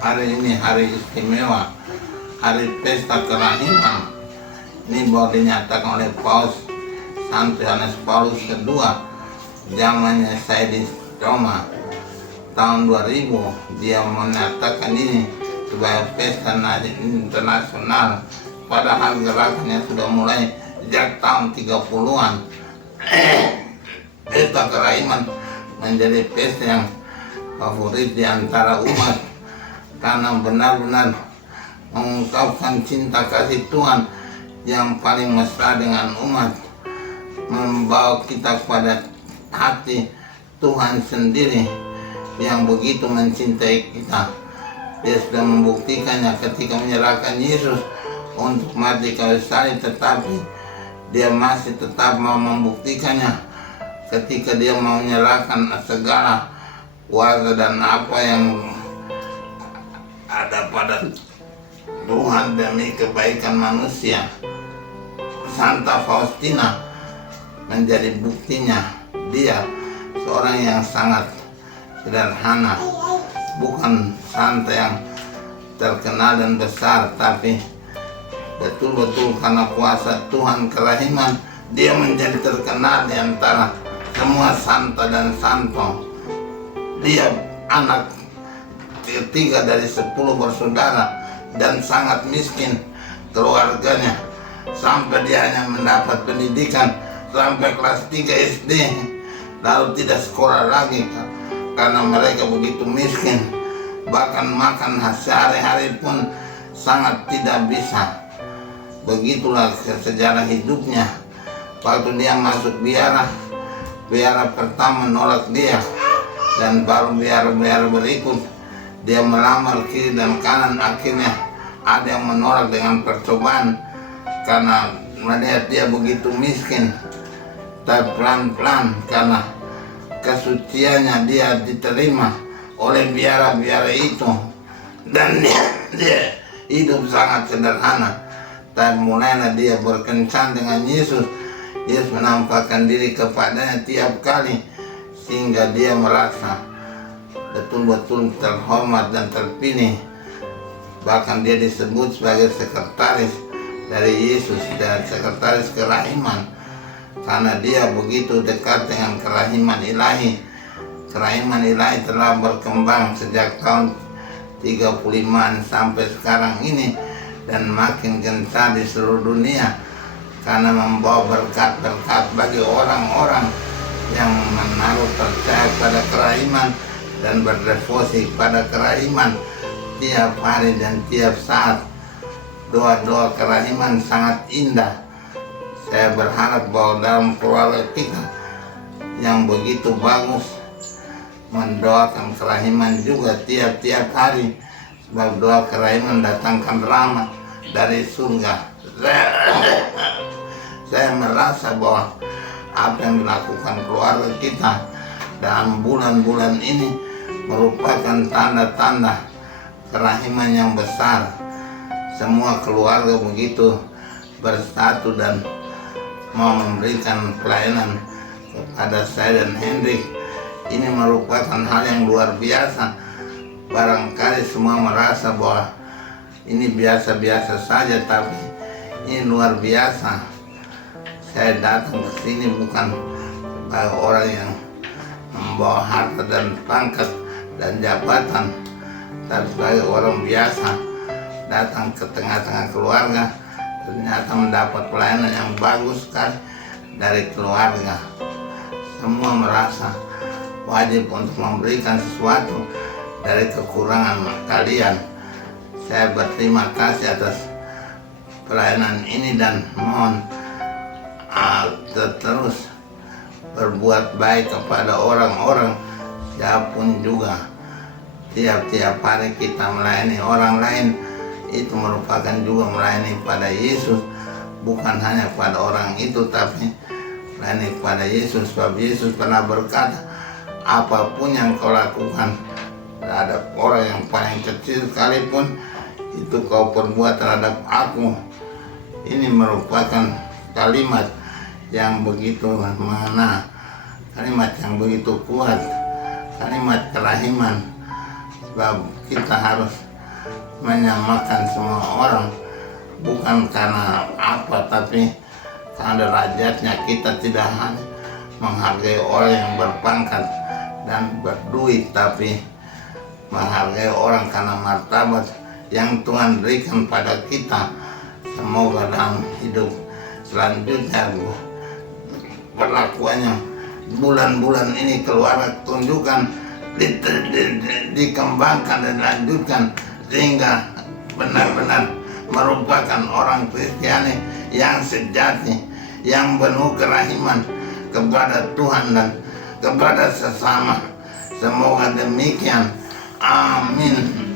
hari ini hari istimewa, hari pesta kelahiran. Ini baru dinyatakan oleh Paus Santo Yohanes Paulus II, zamannya saya di Roma tahun 2000. Dia menyatakan ini sebagai pesta internasional, padahal gerakannya sudah mulai sejak tahun 30-an. Pesta kelahiran menjadi pesta yang favorit di antara umat karena benar-benar mengungkapkan cinta kasih Tuhan yang paling mesra dengan umat, membawa kita kepada hati Tuhan sendiri yang begitu mencintai kita. Dia sudah membuktikannya ketika menyerahkan Yesus untuk mati kayu salib, tetapi dia masih tetap mau membuktikannya ketika dia mau menyerahkan segala kuasa dan apa yang ada pada Tuhan demi kebaikan manusia. Santa Faustina menjadi buktinya. Dia seorang yang sangat sederhana, bukan santa yang terkenal dan besar, tapi betul-betul karena kuasa Tuhan kelahiran dia menjadi terkenal di antara semua santa dan santo. Dia anak ketiga dari 10 bersaudara dan sangat miskin keluarganya, sampai dia hanya mendapat pendidikan sampai kelas 3 SD, lalu tidak sekolah lagi karena mereka begitu miskin. Bahkan makan sehari-hari pun sangat tidak bisa. Begitulah sejarah hidupnya. Waktu dia masuk biara pertama menolak dia, dan baru biara berikut dia melamar kiri dan kanan. Akhirnya ada yang menolak dengan percobaan karena melihat dia begitu miskin. Tapi pelan-pelan karena kesuciannya dia diterima oleh biara-biara itu, dan dia hidup sangat sederhana. Dan mulailah dia berkencan dengan Yesus. Yesus menampakkan diri kepadanya tiap kali, sehingga dia merasa betul-betul terhormat dan terpilih. Bahkan dia disebut sebagai sekretaris dari Yesus dan sekretaris kelahiran, karena dia begitu dekat dengan kelahiran ilahi. Kelahiran ilahi telah berkembang sejak tahun 35-an sampai sekarang ini, dan makin gencar di seluruh dunia karena membawa berkat-berkat bagi orang-orang yang menaruh percaya pada kelahiran dan berdevosi pada kelahiran tiap hari dan tiap saat. Doa-doa kelahiran sangat indah. Saya berharap bahwa dalam keluarga kita yang begitu bagus mendoakan kelahiran juga tiap-tiap hari, sebab doa kelahiran mendatangkan rahmat dari surga. Saya merasa bahwa apa yang dilakukan keluarga kita dalam bulan-bulan ini merupakan tanda-tanda kelahiran yang besar. Semua keluarga begitu bersatu dan mau memberikan pelayanan kepada saya dan Hendrik. Ini merupakan hal yang luar biasa. Barangkali semua merasa bahwa ini biasa-biasa saja, tapi ini luar biasa. Saya datang ke sini bukan sebagai orang yang membawa harta dan pangkat dan jabatan, tapi sebagai orang biasa datang ke tengah-tengah keluarga, ternyata mendapat pelayanan yang bagus sekali dari keluarga. Semua merasa wajib untuk memberikan sesuatu dari kekurangan kalian. Saya berterima kasih atas pelayanan ini dan mohon terus berbuat baik kepada orang-orang, siapapun juga. Tiap-tiap hari kita melayani orang lain, itu merupakan juga melayani pada Yesus, bukan hanya pada orang itu, tapi melayani pada Yesus. Sebab Yesus pernah berkata, apapun yang kau lakukan terhadap orang yang paling kecil sekalipun, itu kau perbuat terhadap aku. Ini merupakan kalimat yang begitu mengena, kalimat yang begitu kuat, kalimat kelahiran. Sebab kita harus menyamakan semua orang, bukan karena apa, tapi karena derajatnya. Kita tidak hanya menghargai orang yang berpangkat dan berduit, tapi menghargai orang karena martabat yang Tuhan berikan pada kita. Semoga dalam hidup selanjutnya perlakuannya bulan-bulan ini keluarga tunjukkan dikembangkan dan lanjutkan, sehingga benar-benar merupakan orang Kristiani yang sejati, yang penuh kerahiman kepada Tuhan dan kepada sesama. Semoga demikian. Amin.